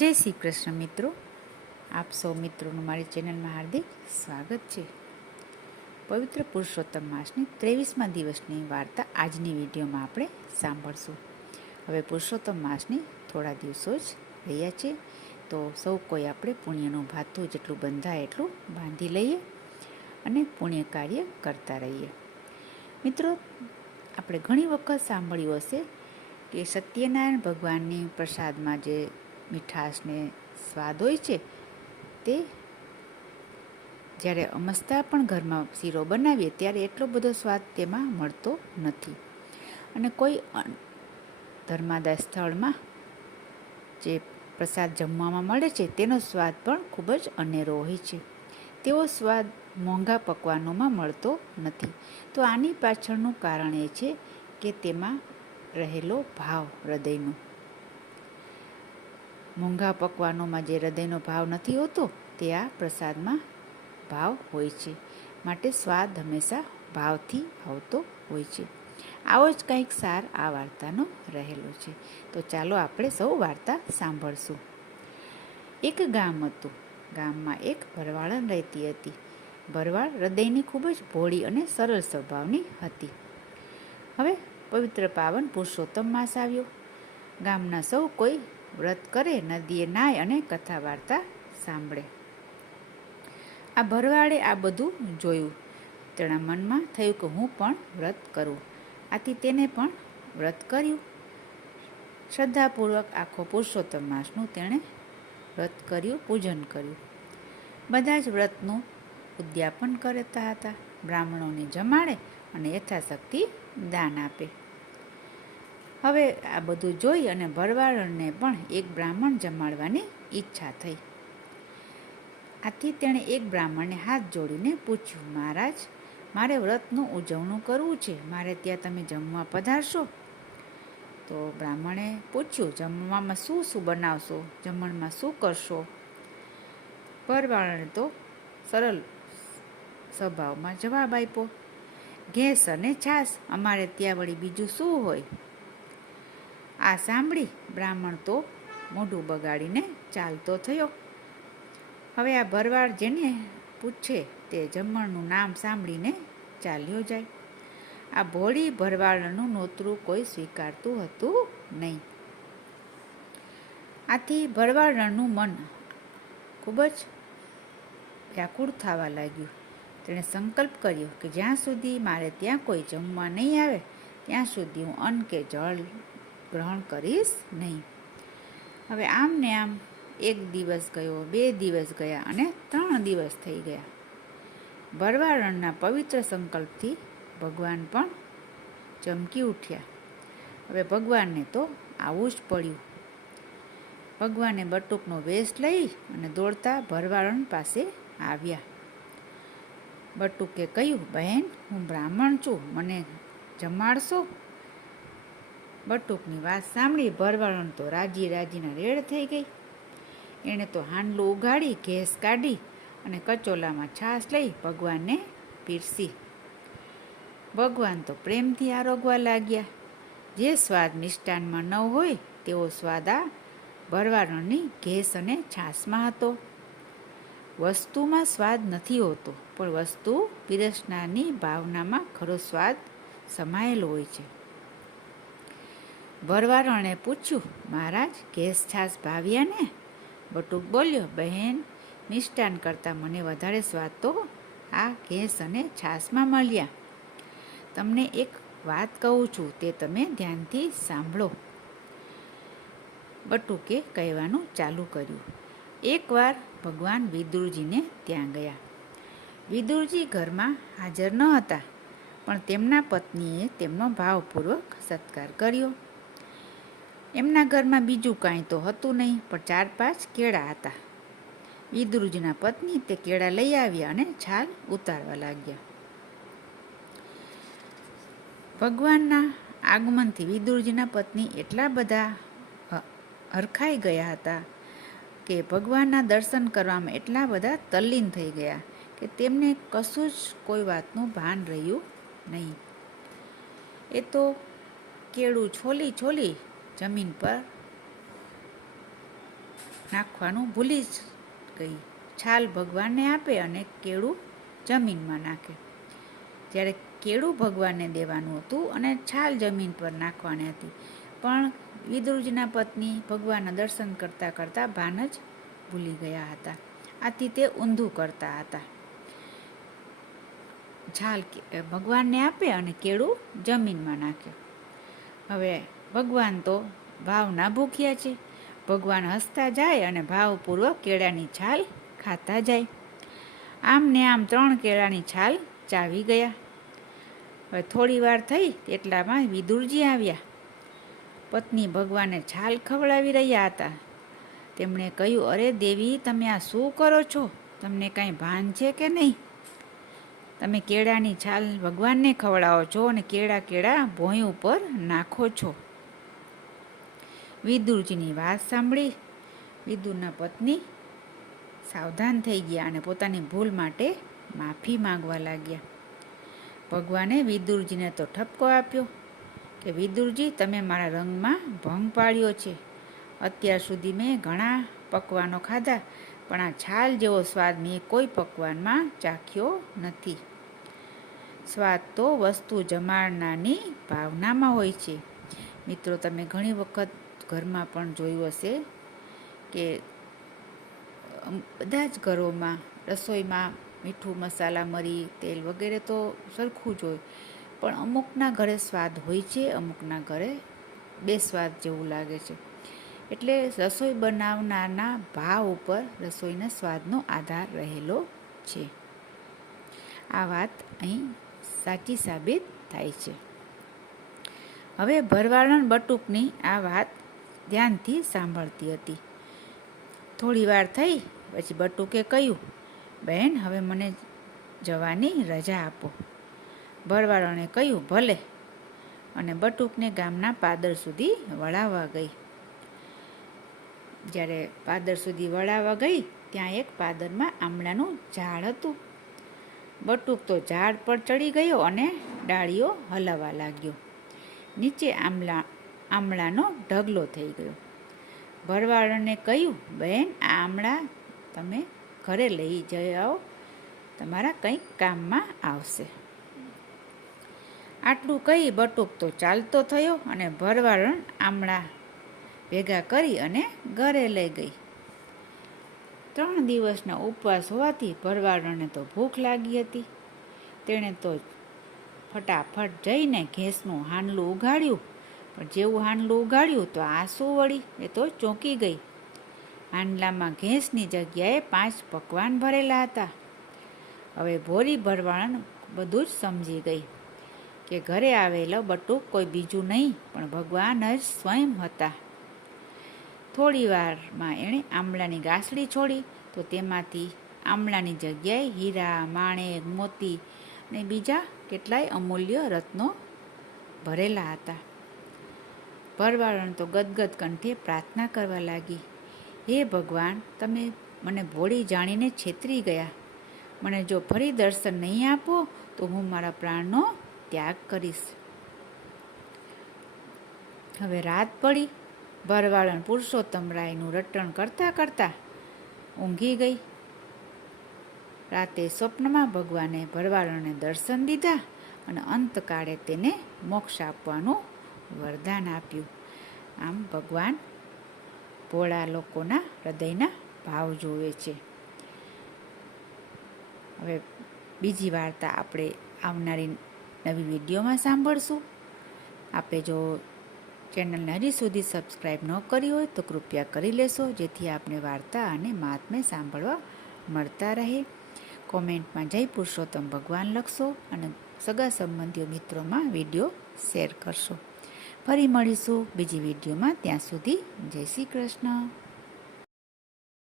જય શ્રી કૃષ્ણ મિત્રો, આપ સૌ મિત્રોનું મારી ચેનલમાં હાર્દિક સ્વાગત છે. પવિત્ર પુરુષોત્તમ માસની 23મા દિવસની વાર્તા આજની વિડીયોમાં આપણે સાંભળશું. હવે પુરુષોત્તમ માસની થોડા દિવસો જ રહ્યા છે, તો સૌ કોઈ આપણે પુણ્યનું ભાથું જેટલું બંધાય એટલું બાંધી લઈએ અને પુણ્ય કાર્ય કરતા રહીએ. મિત્રો, આપણે ઘણી વખત સાંભળ્યું હશે કે સત્યનારાયણ ભગવાનની પ્રસાદમાં જે મીઠાશને સ્વાદ હોય છે, તે જ્યારે અમસ્તા પણ ઘરમાં શીરો બનાવીએ ત્યારે એટલો બધો સ્વાદ તેમાં મળતો નથી. અને કોઈ ધર્માદાય સ્થળમાં જે પ્રસાદ જમવામાં મળે છે તેનો સ્વાદ પણ ખૂબ જ અનેરો હોય છે. તેવો સ્વાદ મોંઘા પકવાનોમાં મળતો નથી. તો આની પાછળનું કારણ એ છે કે તેમાં રહેલો ભાવ હૃદયનો. મોંઘા પકવાનોમાં જે હૃદયનો ભાવ નથી હોતો તે આ પ્રસાદમાં ભાવ હોય છે. માટે સ્વાદ હંમેશા ભાવથી આવતો હોય છે. આવો જ કંઈક સાર આ વાર્તાનો રહેલો છે. તો ચાલો આપણે સૌ વાર્તા સાંભળશું. એક ગામ હતું. ગામમાં એક ભરવાડન રહેતી હતી. ભરવાડ હૃદયની ખૂબ જ ભોળી અને સરળ સ્વભાવની હતી. હવે પવિત્ર પાવન પુરુષોત્તમ માસ આવ્યો. ગામના સૌ કોઈ વ્રત કરે, નદીએ નાય અને કથા વાર્તા સાંભળે. આ ભરવાડે આ બધું જોયું. તેના મનમાં થયું કે હું પણ વ્રત કરું. આથી તેને પણ વ્રત કર્યું. શ્રદ્ધાપૂર્વક આખો પુરુષોત્તમ માસનું તેણે વ્રત કર્યું, પૂજન કર્યું. બધા જ વ્રતનું ઉદ્યાપન કરતા હતા. બ્રાહ્મણોને જમાડે અને યથાશક્તિ દાન આપે. હવે આ બધું જોઈ અને ભરવાડને પણ એક બ્રાહ્મણ જમાડવાની ઈચ્છા થઈ. આથી તેણે એક બ્રાહ્મણને હાથ જોડીને પૂછ્યું, મહારાજ, મારે વ્રતનું ઉજવણું કરવું છે, મારે ત્યાં તમે જમવા પધારશો? તો બ્રાહ્મણે પૂછ્યું, જમવામાં શું શું બનાવશો? જમણમાં શું કરશો? ભરવાડને તો સરળ સ્વભાવમાં જવાબ આપ્યો, ઘેસ અને છાશ, અમારે ત્યાં વળી બીજું શું હોય? આ સાંભળી બ્રાહ્મણ તો મોઢું બગાડીને ચાલતો થયો. હવે આ ભરવાડ જેને પૂછે તે જમણનું નામ સાંભળીને ચાલ્યો જાય. આ ભોળી ભરવાડનું નોતરું કોઈ સ્વીકારતું હતું નહીં. આથી ભરવાડનું મન ખૂબ જ વ્યાકુળ થવા લાગ્યું. તેણે સંકલ્પ કર્યો કે જ્યાં સુધી મારે ત્યાં કોઈ જમવા નહીં આવે ત્યાં સુધી હું અન્ન કે જળ ગ્રહણ કરીશ નહીં. હવે આમ ને આમ 1 દિવસ ગયો, 2 દિવસ ગયા અને 3 દિવસ થઈ ગયા. ભરવાડના પવિત્ર સંકલ્પથી ભગવાન પણ ચમકી ઉઠ્યા. હવે ભગવાનને તો આવું જ પડ્યું. ભગવાને બટુકનો વેશ લઈ અને દોડતા ભરવાડ પાસે આવ્યા. બટુકે કહ્યું, બહેન, હું બ્રાહ્મણ છું, મને જમાડશો? બટુકની વાત સાંભળી ભરવાડ તો રાજીના રેડ થઈ ગઈ. એણે તો હાંડલું ઉગાડી, ઘેસ કાઢી અને કચોલામાં છાશ લઈ ભગવાનને પીરસી. ભગવાન તો પ્રેમથી આરોગવા લાગ્યા. જે સ્વાદ મિષ્ટાનમાં ન હોય તેવો સ્વાદ આ ભરવાડની ઘેસ અને છાશમાં હતો. વસ્તુમાં સ્વાદ નથી હોતો, પણ વસ્તુ પીરસનારની ભાવનામાં ખરો સ્વાદ સમાયેલો હોય છે. ભરવાડે પૂછ્યું, મહારાજ, ઘેસ છાશ ભાવ્યા ને? બટુક બોલ્યો, બહેન, મિષ્ટાન કરતાં મને વધારે સ્વાદ તો આ ઘેસ અને છાશમાં મળ્યા. તમને એક વાત કહું છું, તે તમે ધ્યાનથી સાંભળો. બટુકે કહેવાનું ચાલુ કર્યું. એકવાર ભગવાન વિદુરજીને ત્યાં ગયા. વિદુરજી ઘરમાં હાજર ન હતા, પણ તેમના પત્નીએ તેમનો ભાવપૂર્વક સત્કાર કર્યો. એમના ઘરમાં બીજું કાંઈ તો હતું નહીં, પણ 4-5 કેળા હતા. વિદુરજીના પત્ની તે કેળા લઈ આવ્યા અને છાલ ઉતારવા લાગ્યા. ભગવાનના આગમનથી વિદુરજીના પત્ની એટલા બધા હરખાઈ ગયા હતા કે ભગવાનના દર્શન કરવામાં એટલા બધા તલ્લીન થઈ ગયા કે તેમને કશું જ કોઈ વાતનું ભાન રહ્યું નહીં. એ તો કેળું છોલી જમીન પર નાખવાનું ભૂલી જ ગઈ. છાલ ભગવાનને આપે અને કેળું જમીનમાં નાખે. જ્યારે કેળું ભગવાનને દેવાનું હતું અને છાલ જમીન પર નાખવાની હતી, પણ વિદુરજીના પત્ની ભગવાનના દર્શન કરતાં કરતાં ભાન જ ભૂલી ગયા હતા. આથી તે ઊંધું કરતા હતા. છાલ ભગવાનને આપે અને કેળું જમીનમાં નાખે. હવે ભગવાન તો ભાવના ભૂખ્યા છે. ભગવાન હસતા જાય અને ભાવપૂર્વક કેળાની છાલ ખાતા જાય. આમ ને આમ 3 કેળાની છાલ ચાવી ગયા. હવે થોડી વાર થઈ એટલામાં વિદુરજી આવ્યા. પત્ની ભગવાનને છાલ ખવડાવી રહ્યા હતા. તેમણે કહ્યું, અરે દેવી, તમે આ શું કરો છો? તમને કાંઈ ભાન છે કે નહીં? તમે કેળાની છાલ ભગવાનને ખવડાવો છો અને કેળા ભોંય ઉપર નાખો છો. વિદુરજીની વાત સાંભળી વિદુરના પત્ની સાવધાન થઈ ગયા અને પોતાની ભૂલ માટે માફી માંગવા લાગ્યા. ભગવાને વિદુરજીને તો ઠપકો આપ્યો કે વિદુરજી, તમે મારા રંગમાં ભંગ પાડ્યો છે. અત્યાર સુધી મેં ઘણા પકવાનો ખાધા, પણ આ છાલ જેવો સ્વાદ મેં કોઈ પકવાનમાં ચાખ્યો નથી. સ્વાદ તો વસ્તુ જમાડનારની ભાવનામાં હોય છે. મિત્રો, તમે ઘણી વખત ઘરમાં પણ જોયું હશે કે બધા જ ઘરોમાં રસોઈમાં મીઠું, મસાલા, મરી, તેલ વગેરે તો સરખું જ હોય, પણ અમુકના ઘરે સ્વાદ હોય છે, અમુકના ઘરે બેસ્વાદ જેવું લાગે છે. એટલે રસોઈ બનાવનારના ભાવ ઉપર રસોઈના સ્વાદનો આધાર રહેલો છે. આ વાત અહીં સાચી સાબિત થાય છે. હવે ભરવાડન બટુકની આ વાત ધ્યાનથી સાંભળતી હતી. થોડી વાર થઈ પછી બટુકે કહ્યું, બહેન, હવે મને જવાની રજા આપો. ભરવાડોને કહ્યું, ભલે, અને બટુકને ગામના પાદર સુધી વળાવવા ગઈ. જ્યારે પાદર સુધી વળાવવા ગઈ ત્યાં એક પાદરમાં આમળાનું ઝાડ હતું. બટુક તો ઝાડ પર ચડી ગયો અને ડાળીઓ હલાવવા લાગ્યો. નીચે આમળાનો ઢગલો થઈ ગયો. ભરવાડને કહ્યું, બહેન, આ આમળા તમે ઘરે લઈ જાઓ, તમારા કંઈક કામમાં આવશે. આટલું કહી બટુક તો ચાલતો થયો અને ભરવાડ આમળા ભેગા કરી અને ઘરે લઈ ગઈ. 3 દિવસના ઉપવાસ હોવાથી ભરવાડને તો ભૂખ લાગી હતી. તેણે તો ફટાફટ જઈને ઘેંસનું હાંડલું ઉઘાડ્યું, પણ જેવું હાંડલું ઉઘાડ્યું તો આ શું વળી, એ તો ચોંકી ગઈ. હાંડલામાં ઘેંસની જગ્યાએ 5 પકવાન ભરેલા હતા. હવે ભોરી ભરવાડ બધું જ સમજી ગઈ કે ઘરે આવેલો બટુક કોઈ બીજું નહીં પણ ભગવાન જ સ્વયં હતા. થોડી વારમાં એણે આમળાની ગાંસડી છોડી તો તેમાંથી આમળાની જગ્યાએ હીરા, માણેક, મોતી અને બીજા કેટલાય અમૂલ્ય રત્નો ભરેલા હતા. ભરવાડ તો ગદગદ કંઠે પ્રાર્થના કરવા લાગી, હે ભગવાન, તમે મને ભોળી જાણીને છેતરી ગયા. મને જો ફરી દર્શન નહીં આપો તો હું મારા પ્રાણનો ત્યાગ કરીશ. હવે રાત પડી. ભરવાડ પુરુષોત્તમરાયનું રટણ કરતાં કરતાં ઊંઘી ગઈ. રાતે સ્વપ્નમાં ભગવાને ભરવાડને દર્શન દીધા અને અંતકાળે તેને મોક્ષ આપવાનું વરદાન આપ્યું. આમ ભગવાન ભોળા લોકોના હૃદયના ભાવ જોવે છે. હવે બીજી વાર્તા આપણે આવનારી નવી વિડીયોમાં સાંભળશું. આપે જો ચેનલને હજી સુધી સબસ્ક્રાઈબ ન કરી હોય તો કૃપયા કરી લેશો, જેથી આપને વાર્તા અને મહાત્મ્ય સાંભળવા મળતા રહે. કોમેન્ટમાં જય પુરુષોત્તમ ભગવાન લખશો અને સગા સંબંધીઓ મિત્રોમાં વિડીયો શેર કરશો. ફરી મળીશું બીજી વિડીયોમાં. ત્યાં સુધી જય શ્રી કૃષ્ણ.